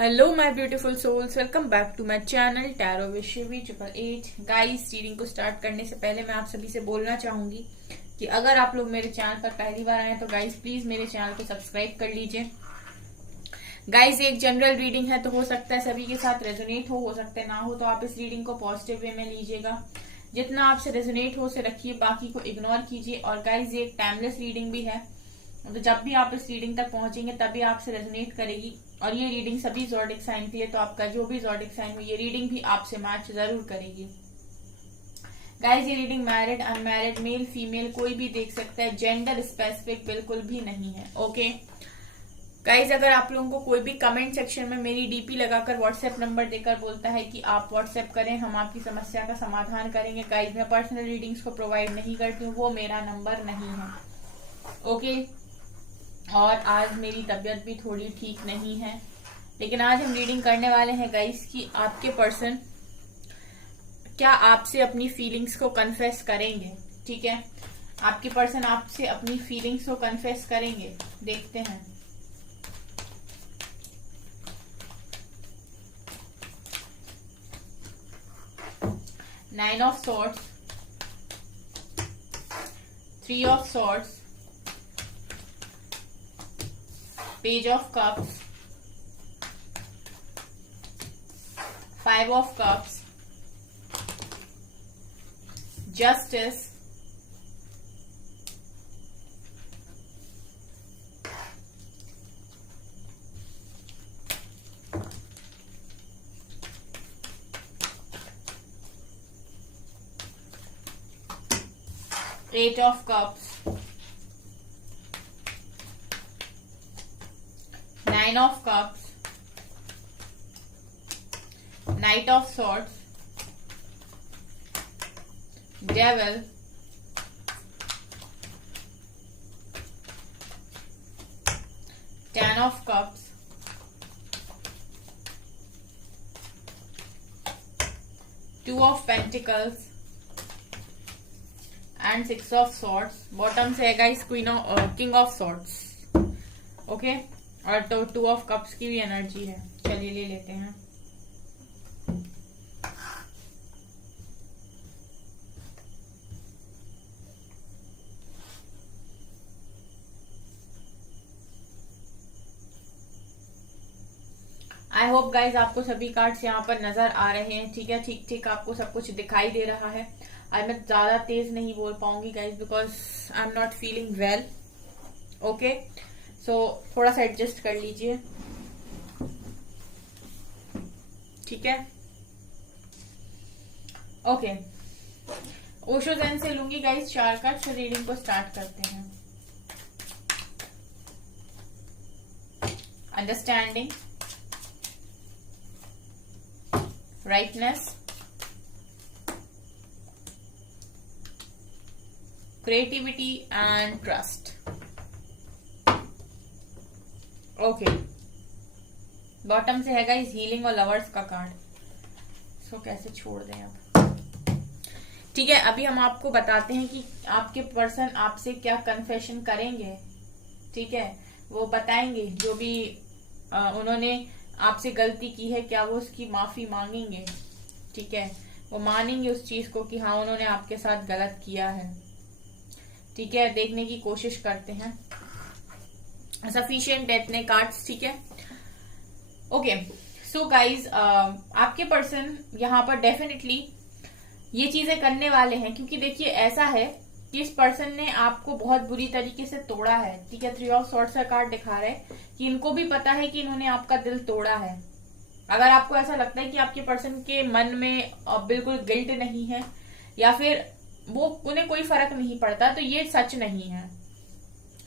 Hello my beautiful souls, welcome back to my channel tarot with Shivi 888। Guys, reading को start करने से पहले मैं आप सभी से बोलना चाहूंगी कि अगर आप लोग मेरे चैनल पर पहली बार आए तो गाइस प्लीज मेरे चैनल को सब्सक्राइब कर लीजिए। गाइस, एक जनरल रीडिंग है तो हो सकता है सभी के साथ रेजोनेट हो सकता है ना हो, तो आप इस रीडिंग को पॉजिटिव वे में लीजिएगा। जितना आपसे रेजोनेट हो से रखिए, बाकी को इग्नोर कीजिए। और गाइस, ये एक टाइमलेस रीडिंग भी है, तो जब भी आप इस रीडिंग तक पहुंचेंगे तभी आपसे रेजोनेट करेगी। और ये रीडिंग सभी ज़ोडिक साइन के लिए, तो आपका जो भी ज़ोडिक साइन हो ये रीडिंग भी आपसे मैच जरूर करेगी। गाइस, ये reading married, unmarried, male female कोई भी देख सकता है, जेंडर स्पेसिफिक बिल्कुल भी नहीं है। ओके गाइस, अगर आप लोगों को कोई भी कमेंट सेक्शन में मेरी डीपी लगाकर व्हाट्सएप नंबर देकर बोलता है कि आप व्हाट्सएप करें, हम आपकी समस्या का समाधान करेंगे। गाइस, मैं पर्सनल रीडिंग्स को प्रोवाइड नहीं करती हूँ, वो मेरा नंबर नहीं है। ओके, और आज मेरी तबीयत भी थोड़ी ठीक नहीं है, लेकिन आज हम रीडिंग करने वाले हैं गाइस कि आपके पर्सन क्या आपसे अपनी फीलिंग्स को कन्फेस करेंगे। ठीक है, आपके पर्सन आपसे अपनी फीलिंग्स को कन्फेस करेंगे, देखते हैं। Nine of swords, three of swords, Page of Cups, Five of Cups, Justice, Eight of Cups, Nine of Cups, Knight of Swords, Devil, Ten of Cups, Two of Pentacles and Six of Swords। Bottom से है guys king of swords. Okay, और तो two of cups की भी energy है। चलिए ले लेते हैं। आई होप गाइज आपको सभी कार्ड्स यहाँ पर नजर आ रहे हैं। ठीक है, ठीक ठीक आपको सब कुछ दिखाई दे रहा है। आज मैं ज्यादा तेज नहीं बोल पाऊंगी guys, because I am not feeling well. Okay, so थोड़ा सा एडजस्ट कर लीजिए। ठीक है, ओके। ओशो ज़ेन से लूंगी गाइस 4 कार्ड, फिर रीडिंग को स्टार्ट करते हैं। Understanding, rightness, creativity and trust. Okay, bottom से है गाइस हीलिंग और लवर्स का कार्ड। सो कैसे छोड़ दें अब। ठीक है, अभी हम आपको बताते हैं कि आपके पर्सन आपसे क्या कन्फेशन करेंगे। ठीक है, वो बताएंगे जो भी उन्होंने आपसे गलती की है, क्या वो उसकी माफी मांगेंगे। ठीक है, वो मानेंगे उस चीज को कि हाँ उन्होंने आपके साथ गलत किया है। ठीक है, देखने की कोशिश करते हैं। सफिशिएंट इतने कार्ड्स। ठीक है, ओके। सो गाइज, आपके पर्सन यहाँ पर डेफिनेटली ये चीजें करने वाले हैं, क्योंकि देखिए ऐसा है कि इस पर्सन ने आपको बहुत बुरी तरीके से तोड़ा है। ठीक है, थ्री ऑफ सॉर्ड्स का कार्ड दिखा रहा है कि इनको भी पता है कि इन्होंने आपका दिल तोड़ा है। अगर आपको ऐसा लगता है कि आपके पर्सन के मन में बिल्कुल गिल्ट नहीं है या फिर वो उन्हें कोई फर्क नहीं पड़ता, तो ये सच नहीं है।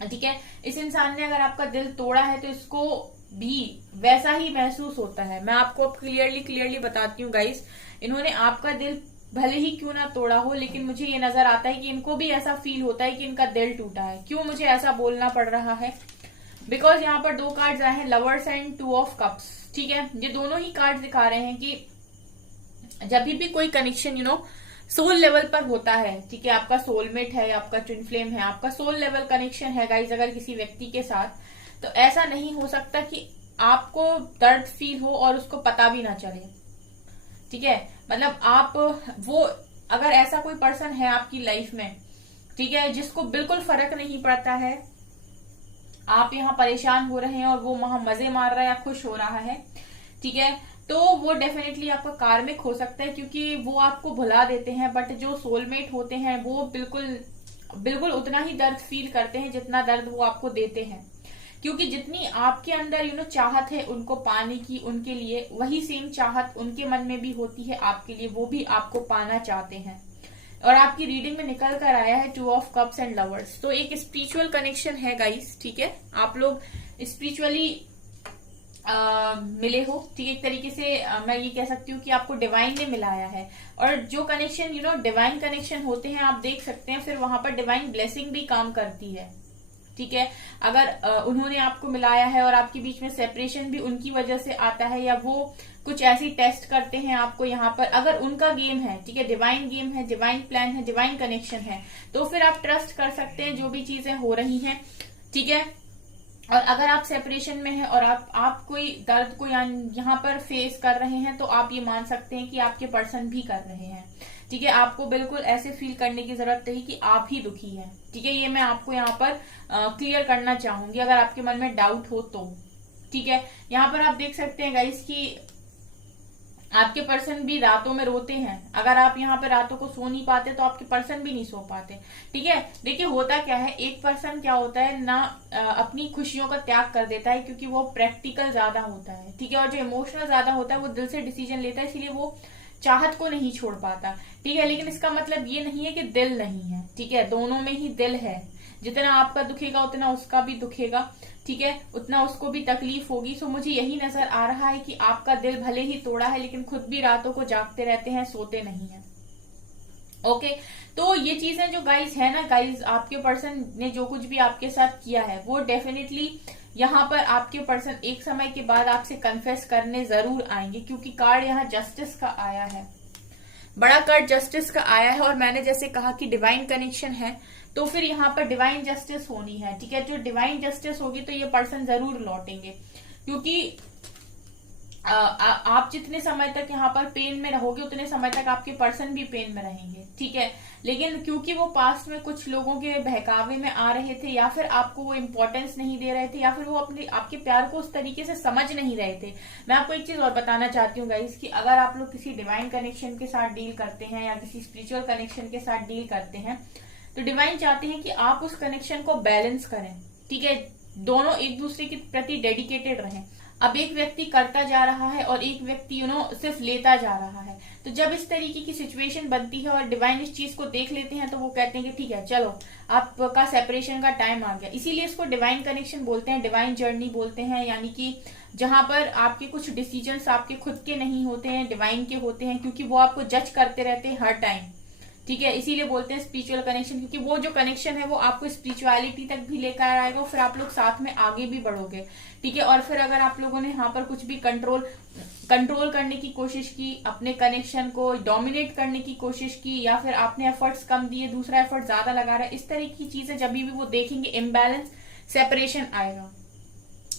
ठीक है, इस इंसान ने अगर आपका दिल तोड़ा है तो इसको भी वैसा ही महसूस होता है। मैं आपको क्लियरली बताती हूँ गाइस, इन्होंने आपका दिल भले ही क्यों ना तोड़ा हो, लेकिन मुझे ये नजर आता है कि इनको भी ऐसा फील होता है कि इनका दिल टूटा है। क्यों मुझे ऐसा बोलना पड़ रहा है? बिकॉज यहाँ पर 2 कार्ड्स आए हैं, लवर्स एंड 2 ऑफ कप्स। ठीक है, ये दोनों ही कार्ड दिखा रहे हैं कि जब भी कोई कनेक्शन सोल लेवल पर होता है, ठीक है, आपका सोलमेट है, आपका ट्विन फ्लेम है, आपका सोल लेवल कनेक्शन है गाइज अगर किसी व्यक्ति के साथ, तो ऐसा नहीं हो सकता कि आपको दर्द फील हो और उसको पता भी ना चले, ठीक है। मतलब आप वो, अगर ऐसा कोई पर्सन है आपकी लाइफ में, ठीक है, जिसको बिल्कुल फर्क नहीं पड़ता है आप यहाँ परेशान हो रहे हैं और वो वहां मजे मार रहा है या खुश हो रहा है, ठीक है, तो वो डेफिनेटली आपका कार्मिक हो सकता है, क्योंकि वो आपको भुला देते हैं। बट जो सोलमेट होते हैं वो बिल्कुल बिल्कुल उतना ही दर्द फील करते हैं जितना दर्द वो आपको देते हैं, क्योंकि जितनी आपके अंदर चाहत है उनको पाने की, उनके लिए वही सेम चाहत उनके मन में भी होती है आपके लिए, वो भी आपको पाना चाहते हैं। और आपकी रीडिंग में निकल कर आया है 2 ऑफ कप्स एंड लवर्स, तो एक स्पिरिचुअल कनेक्शन है गाइस, ठीक है। आप लोग स्पिरिचुअली मिले हो, ठीक है। एक तरीके से मैं ये कह सकती हूँ कि आपको डिवाइन ने मिलाया है। और जो कनेक्शन डिवाइन कनेक्शन होते हैं आप देख सकते हैं, फिर वहां पर डिवाइन ब्लेसिंग भी काम करती है, ठीक है। अगर उन्होंने आपको मिलाया है और आपके बीच में सेपरेशन भी उनकी वजह से आता है, या वो कुछ ऐसी टेस्ट करते हैं आपको यहाँ पर, अगर उनका गेम है, ठीक है, डिवाइन गेम है, डिवाइन प्लान है, डिवाइन कनेक्शन है, तो फिर आप ट्रस्ट कर सकते हैं जो भी चीजें हो रही हैं, ठीक है। और अगर आप सेपरेशन में हैं और आप कोई दर्द को यहाँ पर फेस कर रहे हैं, तो आप ये मान सकते हैं कि आपके पर्सन भी कर रहे हैं, ठीक है। आपको बिल्कुल ऐसे फील करने की जरूरत नहीं कि आप ही दुखी हैं, ठीक है। ये मैं आपको यहाँ पर क्लियर करना चाहूंगी अगर आपके मन में डाउट हो तो, ठीक है। यहाँ पर आप देख सकते हैं गाइस कि आपके पर्सन भी रातों में रोते हैं। अगर आप यहाँ पे रातों को सो नहीं पाते तो आपके पर्सन भी नहीं सो पाते, ठीक है। देखिए होता क्या है, एक पर्सन क्या होता है ना, अपनी खुशियों का त्याग कर देता है क्योंकि वो प्रैक्टिकल ज्यादा होता है, ठीक है। और जो इमोशनल ज्यादा होता है वो दिल से डिसीजन लेता है, इसलिए वो चाहत को नहीं छोड़ पाता, ठीक है। लेकिन इसका मतलब ये नहीं है कि दिल नहीं है, ठीक है, दोनों में ही दिल है। जितना आपका दुखेगा उतना उसका भी दुखेगा, ठीक है, उतना उसको भी तकलीफ होगी। सो मुझे यही नजर आ रहा है कि आपका दिल भले ही तोड़ा है लेकिन खुद भी रातों को जागते रहते हैं, सोते नहीं है। ओके, तो ये चीजें जो गाइज है ना गाइज, आपके पर्सन ने जो कुछ भी आपके साथ किया है वो डेफिनेटली यहाँ पर आपके पर्सन एक समय के बाद आपसे कन्फेस करने जरूर आएंगे, क्योंकि कार्ड यहाँ जस्टिस का आया है, बड़ा कार्ड जस्टिस का आया है। और मैंने जैसे कहा कि डिवाइन कनेक्शन है, तो फिर यहाँ पर डिवाइन जस्टिस होनी है, ठीक है। जो डिवाइन जस्टिस होगी तो ये पर्सन जरूर लौटेंगे, क्योंकि आप जितने समय तक यहाँ पर पेन में रहोगे उतने समय तक आपके पर्सन भी पेन में रहेंगे, ठीक है। लेकिन क्योंकि वो पास्ट में कुछ लोगों के बहकावे में आ रहे थे, या फिर आपको वो इम्पोर्टेंस नहीं दे रहे थे, या फिर वो अपने आपके प्यार को उस तरीके से समझ नहीं रहे थे। मैं आपको एक चीज और बताना चाहती हूँ गाइस कि अगर आप लोग किसी डिवाइन कनेक्शन के साथ डील करते हैं या किसी स्पिरिचुअल कनेक्शन के साथ डील करते हैं, तो डिवाइन चाहते हैं कि आप उस कनेक्शन को बैलेंस करें, ठीक है, दोनों एक दूसरे के प्रति डेडिकेटेड रहें। अब एक व्यक्ति करता जा रहा है और एक व्यक्ति सिर्फ लेता जा रहा है, तो जब इस तरीके की सिचुएशन बनती है और डिवाइन इस चीज को देख लेते हैं तो वो कहते हैं कि ठीक है चलो आपका सेपरेशन का टाइम आ गया। इसीलिए इसको डिवाइन कनेक्शन बोलते हैं, डिवाइन जर्नी बोलते हैं, यानी कि जहां पर आपके कुछ डिसीजंस आपके खुद के नहीं होते हैं, डिवाइन के होते हैं, क्योंकि वो आपको जज करते रहते हैं हर टाइम, ठीक है। इसीलिए बोलते हैं स्पिरिचुअल कनेक्शन, क्योंकि वो जो कनेक्शन है वो आपको स्पिरिचुअलिटी तक भी लेकर आएगा, फिर आप लोग साथ में आगे भी बढ़ोगे, ठीक है। और फिर अगर आप लोगों ने यहाँ पर कुछ भी कंट्रोल करने की कोशिश की, अपने कनेक्शन को डोमिनेट करने की कोशिश की, या फिर आपने एफर्ट्स कम दिए दूसरा एफर्ट ज्यादा लगा रहा है, इस तरह की चीजें जब भी वो देखेंगे इम्बैलेंस, सेपरेशन आएगा,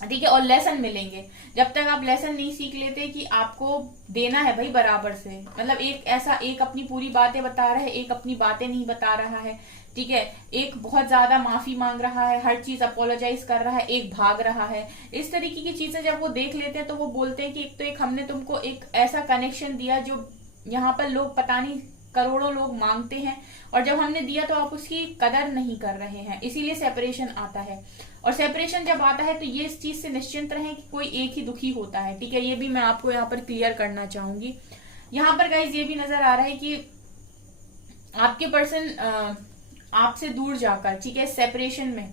ठीक है। और लेसन मिलेंगे। जब तक आप लेसन नहीं सीख लेते कि आपको देना है भाई बराबर से, मतलब एक अपनी पूरी बातें बता रहा है, एक अपनी बातें नहीं बता रहा है, ठीक है, एक बहुत ज्यादा माफी मांग रहा है, हर चीज अपोलोजाइज कर रहा है, एक भाग रहा है, इस तरीके की चीजें जब वो देख लेते हैं तो वो बोलते हैं कि एक हमने तुमको एक ऐसा कनेक्शन दिया जो यहाँ पर लोग पता नहीं करोड़ों लोग मांगते हैं, और जब हमने दिया तो आप उसकी कदर नहीं कर रहे हैं, इसीलिए सेपरेशन आता है। और सेपरेशन जब आता है तो ये इस चीज से निश्चिंत रहें कि कोई एक ही दुखी होता है, ठीक है। ये भी मैं आपको यहाँ पर क्लियर करना चाहूंगी। यहाँ पर गाइज ये भी नजर आ रहा है कि आपके पर्सन आपसे दूर जाकर, ठीक है, सेपरेशन में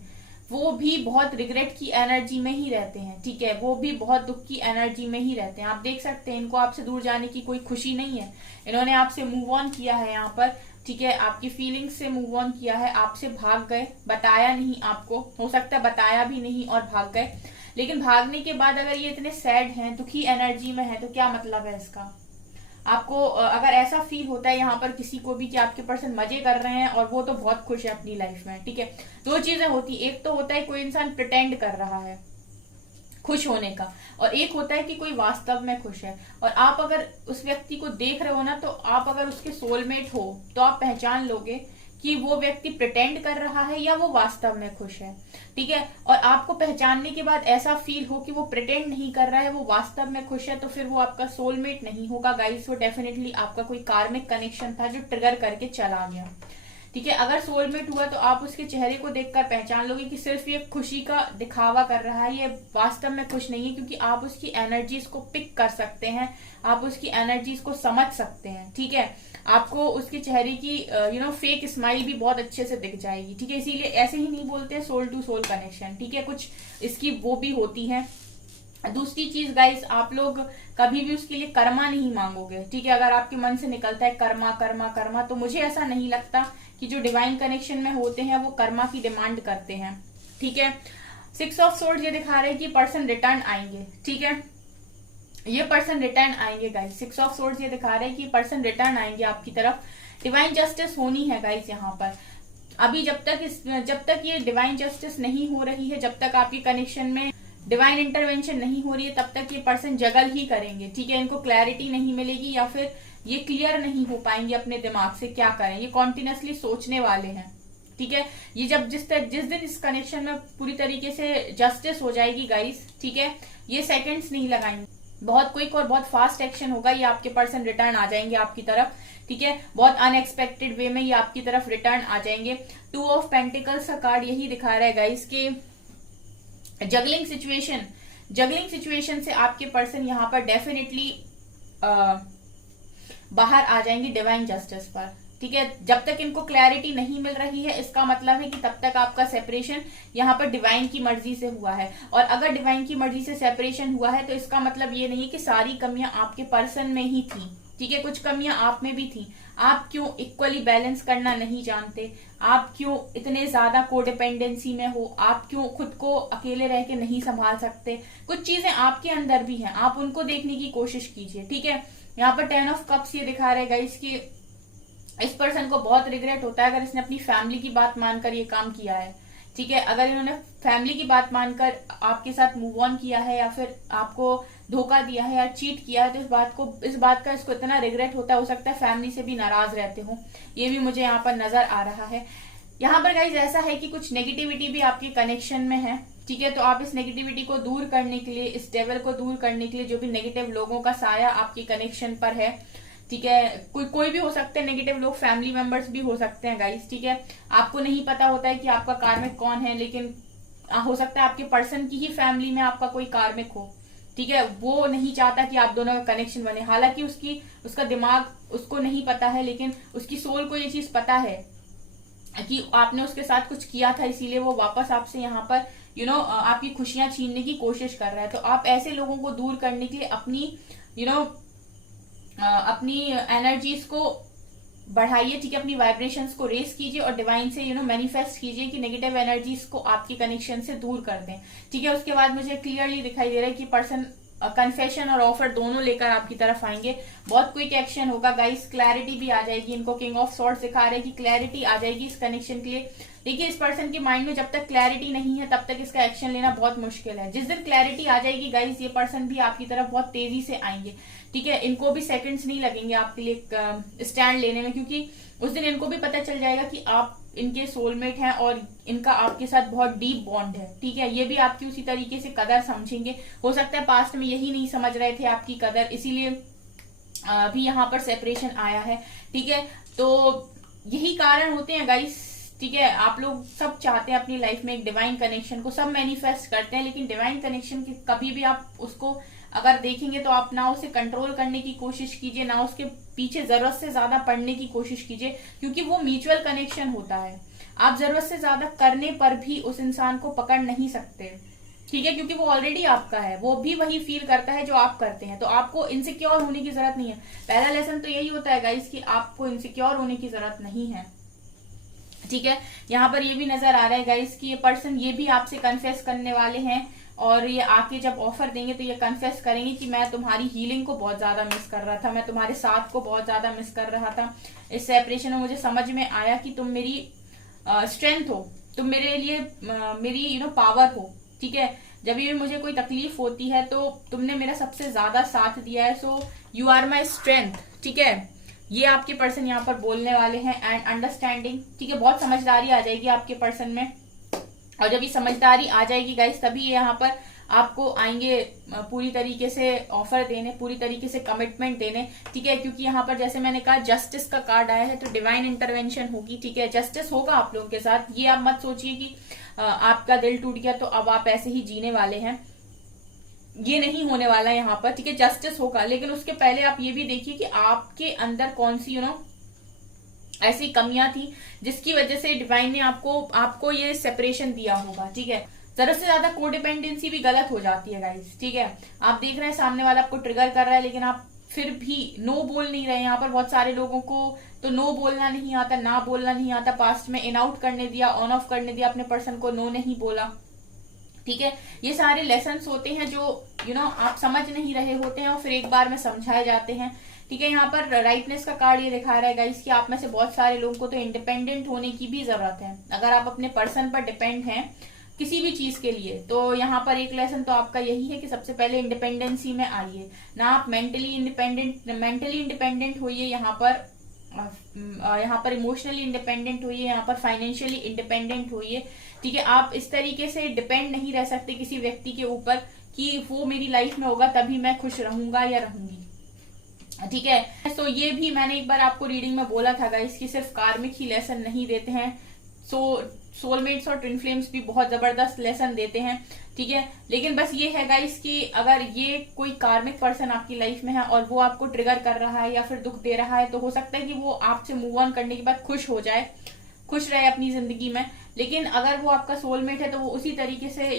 वो भी बहुत रिग्रेट की एनर्जी में ही रहते हैं, ठीक है, वो भी बहुत दुख की एनर्जी में ही रहते हैं। आप देख सकते हैं इनको आपसे दूर जाने की कोई खुशी नहीं है, इन्होंने आपसे मूव ऑन किया है यहाँ पर, ठीक है, आपकी फीलिंग्स से मूव ऑन किया है, आपसे भाग गए, बताया नहीं आपको, हो सकता है बताया भी नहीं और भाग गए। लेकिन भागने के बाद अगर ये इतने सैड हैं, दुखी एनर्जी में है, तो क्या मतलब है इसका। आपको अगर ऐसा फील होता है यहाँ पर किसी को भी कि आपके पर्सन मजे कर रहे हैं और वो तो बहुत खुश है अपनी लाइफ में, ठीक है, दो चीजें होती, एक तो होता है कोई इंसान प्रिटेंड कर रहा है, खुश होने का, और एक होता है कि कोई वास्तव में खुश है। और आप अगर उस व्यक्ति को देख रहे हो ना, तो आप अगर उसके सोलमेट हो तो आप पहचान लोगे कि वो व्यक्ति प्रिटेंड कर रहा है या वो वास्तव में खुश है। ठीक है, और आपको पहचानने के बाद ऐसा फील हो कि वो प्रिटेंड नहीं कर रहा है, वो वास्तव में खुश है, तो फिर वो आपका सोलमेट नहीं होगा गाइस, वो डेफिनेटली आपका कोई कार्मिक कनेक्शन था जो ट्रिगर करके चला गया। ठीक है, अगर सोलमेट हुआ तो आप उसके चेहरे को देखकर पहचान लोगे कि सिर्फ ये खुशी का दिखावा कर रहा है, ये वास्तव में खुश नहीं है, क्योंकि आप उसकी एनर्जीज को पिक कर सकते हैं, आप उसकी एनर्जीज को समझ सकते हैं। ठीक है, आपको उसके चेहरे की फेक स्माइल भी बहुत अच्छे से दिख जाएगी। ठीक है, इसीलिए ऐसे ही नहीं बोलते हैं सोल टू सोल कनेक्शन। ठीक है, कुछ इसकी वो भी होती है। दूसरी चीज गाइस, आप लोग कभी भी उसके लिए कर्मा नहीं मांगोगे। ठीक है, अगर आपके मन से निकलता है कर्मा कर्मा कर्मा, तो मुझे ऐसा नहीं लगता कि जो डिवाइन कनेक्शन में होते हैं वो कर्मा की डिमांड करते हैं। ठीक है, 6 ऑफ सोर्ड्स ये दिखा रहे हैं कि पर्सन रिटर्न आएंगे। ठीक है, ये पर्सन रिटर्न आएंगे गाइस। 6 ऑफ सोर्ड्स ये दिखा रहे हैं कि पर्सन रिटर्न आएंगे आपकी तरफ। डिवाइन जस्टिस होनी है गाइस यहाँ पर। अभी जब तक ये डिवाइन जस्टिस नहीं हो रही है, जब तक आपके कनेक्शन में डिवाइन इंटरवेंशन नहीं हो रही है, तब तक ये पर्सन जगल ही करेंगे। ठीक है, इनको क्लैरिटी नहीं मिलेगी या फिर ये क्लियर नहीं हो पाएंगे अपने दिमाग से क्या करें, ये कॉन्टिन्यूसली सोचने वाले हैं। ठीक है, ये जब जिस दिन इस कनेक्शन में पूरी तरीके से जस्टिस हो जाएगी गाइस, ठीक है, ये सेकंड्स नहीं लगाएंगे, बहुत क्विक और बहुत फास्ट एक्शन होगा, ये आपके पर्सन रिटर्न आ जाएंगे आपकी तरफ। ठीक है, बहुत अनएक्सपेक्टेड वे में ये आपकी तरफ रिटर्न आ जाएंगे। 2 ऑफ पेंटिकल्स का कार्ड यही दिखा रहा है गाइस कि जगलिंग सिचुएशन से आपके पर्सन यहाँ पर डेफिनेटली बाहर आ जाएंगे डिवाइन जस्टिस पर। ठीक है, जब तक इनको क्लैरिटी नहीं मिल रही है, इसका मतलब है कि तब तक आपका सेपरेशन यहाँ पर डिवाइन की मर्जी से हुआ है। और अगर डिवाइन की मर्जी से सेपरेशन हुआ है तो इसका मतलब ये नहीं है कि सारी कमियां आपके पर्सन में ही थी। ठीक है, कुछ कमियां आप में भी थी। आप क्यों इक्वली बैलेंस करना नहीं जानते, आप क्यों इतने ज्यादा कोडिपेंडेंसी में हो, आप क्यों खुद को अकेले रह के नहीं संभाल सकते, कुछ चीजें आपके अंदर भी हैं, आप उनको देखने की कोशिश कीजिए। ठीक है, यहाँ पर 10 ऑफ कप्स ये दिखा रहे गाइस कि इस पर्सन को बहुत रिग्रेट होता है अगर इसने अपनी फैमिली की बात मानकर ये काम किया है। ठीक है, अगर इन्होंने फैमिली की बात मानकर आपके साथ मूव ऑन किया है या फिर आपको धोखा दिया है या चीट किया है, तो इस बात का इसको इतना रिग्रेट होता है, हो सकता है फैमिली से भी नाराज रहते हो, ये भी मुझे यहाँ पर नजर आ रहा है। यहाँ पर गाइज ऐसा है कि कुछ नेगेटिविटी भी आपके कनेक्शन में है। ठीक है, तो आप इस नेगेटिविटी को दूर करने के लिए, इस डेविल को दूर करने के लिए, जो भी नेगेटिव लोगों का साया आपके कनेक्शन पर है, ठीक है, कोई भी हो सकते हैं नेगेटिव लोग, फैमिली मेंबर्स भी हो सकते हैं गाइस। ठीक है, आपको नहीं पता होता है कि आपका कार्मिक कौन है, लेकिन हो सकता है आपके पर्सन की ही फैमिली में आपका कोई कार्मिक हो। ठीक है, वो नहीं चाहता कि आप दोनों का कनेक्शन बने, हालांकि उसका दिमाग उसको नहीं पता है, लेकिन उसकी सोल को ये चीज पता है कि आपने उसके साथ कुछ किया था, इसीलिए वो वापस आपसे यहाँ पर आपकी खुशियां छीनने की कोशिश कर रहा है। तो आप ऐसे लोगों को दूर करने के लिए अपनी एनर्जीज को बढ़ाइए। ठीक है, अपनी वाइब्रेशंस को रेस कीजिए और डिवाइन से मैनिफेस्ट कीजिए कि नेगेटिव एनर्जीज को आपकी कनेक्शन से दूर कर दें। ठीक है, उसके बाद मुझे क्लियरली दिखाई दे रहा है कि पर्सन कन्फेशन और ऑफर दोनों लेकर आपकी तरफ आएंगे। बहुत क्विक एक्शन होगा गाइस, क्लैरिटी भी आ जाएगी। इनको किंग ऑफ सॉर्ड्स दिखा रहे हैं कि क्लैरिटी आ जाएगी इस कनेक्शन के लिए। देखिए, इस पर्सन के माइंड में जब तक क्लैरिटी नहीं है तब तक इसका एक्शन लेना बहुत मुश्किल है। जिस दिन क्लैरिटी आ जाएगी गाइस, ये पर्सन भी आपकी तरफ बहुत तेजी से आएंगे। ठीक है, इनको भी सेकंड्स नहीं लगेंगे आपके लिए स्टैंड लेने में, क्योंकि उस दिन इनको भी पता चल जाएगा कि आप इनके सोलमेट हैं और इनका आपके साथ बहुत डीप बॉन्ड है। ठीक है, ये भी आपकी उसी तरीके से कदर समझेंगे। हो सकता है पास्ट में यही नहीं समझ रहे थे आपकी कदर, इसीलिए भी यहाँ पर सेपरेशन आया है। ठीक है, तो यही कारण होते हैं गाइस। ठीक है, आप लोग सब चाहते हैं अपनी लाइफ में एक डिवाइन कनेक्शन को, सब मैनिफेस्ट करते हैं, लेकिन डिवाइन कनेक्शन की कभी भी आप उसको अगर देखेंगे तो आप ना उसे कंट्रोल करने की कोशिश कीजिए, ना उसके पीछे जरूरत से ज्यादा पढ़ने की कोशिश कीजिए, क्योंकि वो म्यूचुअल कनेक्शन होता है। आप जरूरत से ज्यादा करने पर भी उस इंसान को पकड़ नहीं सकते। ठीक है, क्योंकि वो ऑलरेडी आपका है, वो भी वही फील करता है जो आप करते हैं। तो आपको इनसिक्योर होने की जरूरत नहीं है। पहला लेसन तो यही होता है गाइस कि आपको इनसिक्योर होने की जरूरत नहीं है। ठीक है, यहाँ पर ये भी नजर आ रहा है गाइस कि ये पर्सन ये भी आपसे कन्फेस करने वाले हैं, और ये आके जब ऑफर देंगे तो ये कन्फेस करेंगे कि मैं तुम्हारी हीलिंग को बहुत ज्यादा मिस कर रहा था, मैं तुम्हारे साथ को बहुत ज्यादा मिस कर रहा था। इस सेपरेशन में मुझे समझ में आया कि तुम मेरी स्ट्रेंथ हो, तुम मेरे लिए मेरी पावर हो। ठीक है, जब भी मुझे कोई तकलीफ होती है तो तुमने मेरा सबसे ज्यादा साथ दिया है, so you are my strength. ठीक है, ये आपके पर्सन यहाँ पर बोलने वाले हैं। एंड अंडरस्टैंडिंग, ठीक है, बहुत समझदारी आ जाएगी आपके पर्सन में। और जब ये समझदारी आ जाएगी गाइस, तभी यहाँ पर आपको आएंगे पूरी तरीके से ऑफर देने, पूरी तरीके से कमिटमेंट देने। ठीक है, क्योंकि यहाँ पर जैसे मैंने कहा जस्टिस का कार्ड आया है, तो डिवाइन इंटरवेंशन होगी। ठीक है, जस्टिस होगा आप लोगों के साथ। ये आप मत सोचिए कि आपका दिल टूट गया तो अब आप ऐसे ही जीने वाले हैं, ये नहीं होने वाला है यहाँ पर। ठीक है, जस्टिस होगा, लेकिन उसके पहले आप ये भी देखिए कि आपके अंदर कौन सी ऐसी कमियां थी जिसकी वजह से डिवाइन ने आपको ये सेपरेशन दिया होगा। ठीक है, जरूरत से ज्यादा कोडिपेंडेंसी भी गलत हो जाती है गाइस। ठीक है, आप देख रहे हैं सामने वाला आपको ट्रिगर कर रहा है, लेकिन आप फिर भी नो बोल नहीं रहे। यहाँ पर बहुत सारे लोगों को तो नो बोलना नहीं आता, ना बोलना नहीं आता। पास्ट में इन आउट करने दिया, ऑन ऑफ करने दिया, अपने पर्सन को नो नहीं बोला। ठीक है, ये सारे लेसन्स होते हैं जो आप समझ नहीं रहे होते हैं और फिर एक बार में समझाए जाते हैं। ठीक है, यहाँ पर राइटनेस का कार्ड ये दिखा रहा है गाइस कि आप में से बहुत सारे लोगों को तो इंडिपेंडेंट होने की भी जरूरत है। अगर आप अपने पर्सन पर डिपेंड हैं किसी भी चीज के लिए, तो यहाँ पर एक लेसन तो आपका यही है कि सबसे पहले इंडिपेंडेंसी में आइए ना। आप मेंटली इंडिपेंडेंट होइए, यहाँ पर इमोशनली इंडिपेंडेंट होइए, यहाँ पर फाइनेंशियली इंडिपेंडेंट होइए। ठीक है, आप इस तरीके से डिपेंड नहीं रह सकते किसी व्यक्ति के ऊपर कि वो मेरी लाइफ में होगा तभी मैं खुश रहूंगा या रहूंगी। ठीक है, तो ये भी मैंने एक बार आपको रीडिंग में बोला था गाइस कि सिर्फ कार्मिक ही लेसन नहीं देते हैं, सोलमेट्स और ट्विन फ्लेम्स भी बहुत जबरदस्त लेसन देते हैं। ठीक है, लेकिन बस ये है गाइस कि अगर ये कोई कार्मिक पर्सन आपकी लाइफ में है और वो आपको ट्रिगर कर रहा है या फिर दुख दे रहा है, तो हो सकता है कि वो आपसे मूव ऑन करने के बाद खुश हो जाए, खुश रहे अपनी जिंदगी में। लेकिन अगर वो आपका सोलमेट है तो वो उसी तरीके से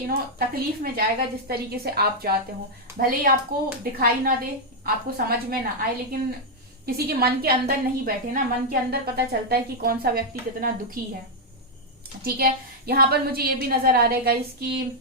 तकलीफ में जाएगा जिस तरीके से आप चाहते हो। भले ही आपको दिखाई ना दे, आपको समझ में ना आए, लेकिन किसी के मन के अंदर नहीं बैठे ना, मन के अंदर पता चलता है कि कौन सा व्यक्ति कितना दुखी है। ठीक है, यहाँ पर मुझे ये भी नजर आ रहा है गाइस कि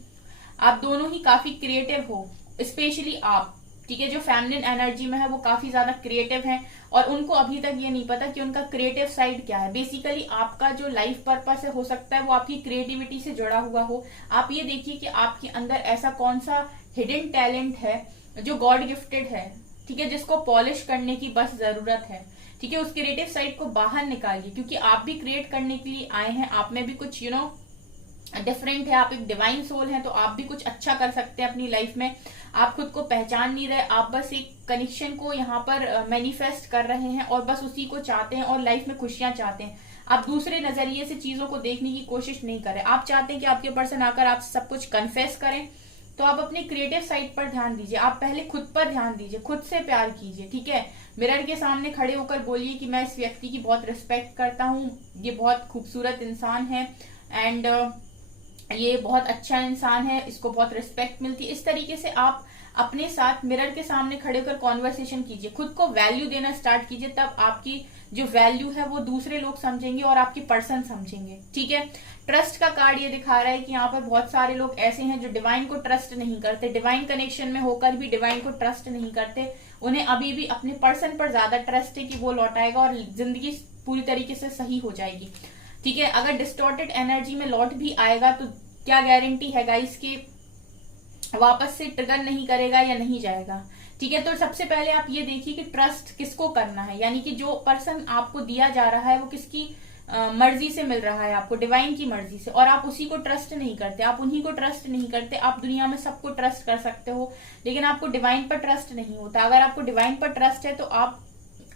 आप दोनों ही काफी क्रिएटिव हो, स्पेशली आप। ठीक है, जो फेमिनिन एनर्जी में है वो काफी ज्यादा क्रिएटिव हैं और उनको अभी तक ये नहीं पता कि उनका क्रिएटिव साइड क्या है। बेसिकली आपका जो लाइफ पर्पस है, हो सकता है वो आपकी क्रिएटिविटी से जुड़ा हुआ हो। आप ये देखिए कि आपके अंदर ऐसा कौन सा हिडन टैलेंट है जो गॉड गिफ्टेड है। ठीक है, जिसको पॉलिश करने की बस जरूरत है। ठीक है, उस क्रिएटिव साइड को बाहर निकालिए, क्योंकि आप भी क्रिएट करने के लिए आए हैं। आप में भी कुछ डिफरेंट है, आप एक डिवाइन सोल हैं, तो आप भी कुछ अच्छा कर सकते हैं अपनी लाइफ में। आप खुद को पहचान नहीं रहे, आप बस एक कनेक्शन को यहाँ पर मैनिफेस्ट कर रहे हैं और बस उसी को चाहते हैं और लाइफ में खुशियां चाहते हैं। आप दूसरे नजरिए से चीजों को देखने की कोशिश नहीं करें। आप चाहते हैं कि आपके पर्सन आकर आपसे सब कुछ कन्फेस करें, तो आप अपने क्रिएटिव साइड पर ध्यान दीजिए। आप पहले खुद पर ध्यान दीजिए, खुद से प्यार कीजिए। ठीक है, मिरर के सामने खड़े होकर बोलिए कि मैं इस व्यक्ति की बहुत रिस्पेक्ट करता हूँ, ये बहुत खूबसूरत इंसान है एंड ये बहुत अच्छा इंसान है, इसको बहुत रिस्पेक्ट मिलती है। इस तरीके से आप अपने साथ मिरर के सामने खड़े होकर कॉन्वर्सेशन कीजिए, खुद को वैल्यू देना स्टार्ट कीजिए। तब आपकी जो वैल्यू है वो दूसरे लोग समझेंगे और आपकी पर्सन समझेंगे। ठीक है, ट्रस्ट का कार्ड ये दिखा रहा है कि यहाँ पर बहुत सारे लोग ऐसे हैं जो डिवाइन को ट्रस्ट नहीं करते, डिवाइन कनेक्शन में होकर भी डिवाइन को ट्रस्ट नहीं करते। उन्हें अभी भी अपने पर्सन पर ज्यादा ट्रस्ट है कि वो लौटाएगा और जिंदगी पूरी तरीके से सही हो जाएगी। ठीक है, अगर डिस्टॉर्टेड एनर्जी में लौट भी आएगा तो क्या गारंटी है गाइस कि वापस से ट्रिगर नहीं करेगा या नहीं जाएगा। ठीक है, तो सबसे पहले आप ये देखिए कि ट्रस्ट किसको करना है, यानी कि जो पर्सन आपको दिया जा रहा है वो किसकी मर्जी से मिल रहा है आपको, डिवाइन की मर्जी से, और आप उसी को ट्रस्ट नहीं करते, आप उन्हीं को ट्रस्ट नहीं करते। आप दुनिया में सबको ट्रस्ट कर सकते हो, लेकिन आपको डिवाइन पर ट्रस्ट नहीं होता। अगर आपको डिवाइन पर ट्रस्ट है तो आप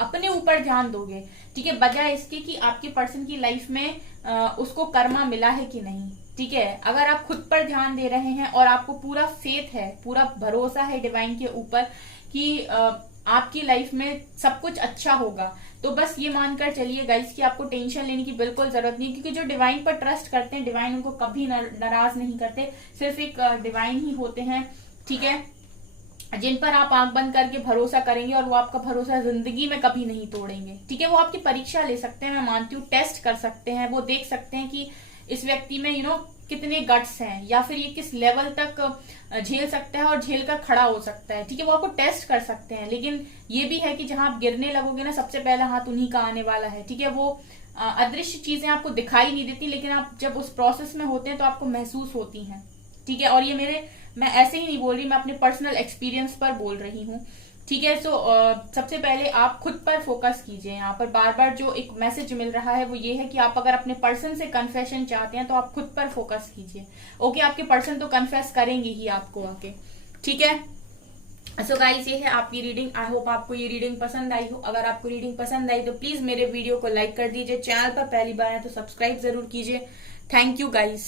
अपने ऊपर ध्यान दोगे। ठीक है, बजाय इसके कि आपके पर्सन की लाइफ में उसको कर्मा मिला है कि नहीं। ठीक है, अगर आप खुद पर ध्यान दे रहे हैं और आपको पूरा फेथ है, पूरा भरोसा है डिवाइन के ऊपर कि आपकी लाइफ में सब कुछ अच्छा होगा, तो बस ये मानकर चलिए गाइस कि आपको टेंशन लेने की बिल्कुल जरूरत नहीं, क्योंकि जो डिवाइन पर ट्रस्ट करते हैं डिवाइन उनको कभी नाराज नहीं करते। सिर्फ एक डिवाइन ही होते हैं, ठीक है, जिन पर आप आंख बंद करके भरोसा करेंगे और वो आपका भरोसा जिंदगी में कभी नहीं तोड़ेंगे। ठीक है, वो आपकी परीक्षा ले सकते हैं, मैं मानती हूँ, टेस्ट कर सकते हैं, वो देख सकते हैं कि इस व्यक्ति में कितने गट्स हैं या फिर ये किस लेवल तक झेल सकता है और झेल कर खड़ा हो सकता है। ठीक है, वो आपको टेस्ट कर सकते हैं, लेकिन ये भी है कि जहां आप गिरने लगोगे ना, सबसे पहला हाथ उन्हीं का आने वाला है। ठीक है, वो अदृश्य चीजें आपको दिखाई नहीं देती, लेकिन आप जब उस प्रोसेस में होते हैं तो आपको महसूस होती हैं। ठीक है, और ये मेरे मैं ऐसे ही नहीं बोल रही, मैं अपने पर्सनल एक्सपीरियंस पर बोल रही हूँ। ठीक है। सो सबसे पहले आप खुद पर फोकस कीजिए। यहाँ पर बार बार जो एक मैसेज मिल रहा है वो ये है कि आप अगर अपने पर्सन से कन्फेशन चाहते हैं तो आप खुद पर फोकस कीजिए। ओके, आपके पर्सन तो कन्फेस करेंगे ही आपको आके। ठीक है। सो गाइस, ये है आपकी रीडिंग। आई होप आपको ये रीडिंग पसंद आई हो। अगर आपको रीडिंग पसंद आई तो प्लीज मेरे वीडियो को लाइक कर दीजिए। चैनल पर पहली बार है तो सब्सक्राइब जरूर कीजिए। Thank you guys.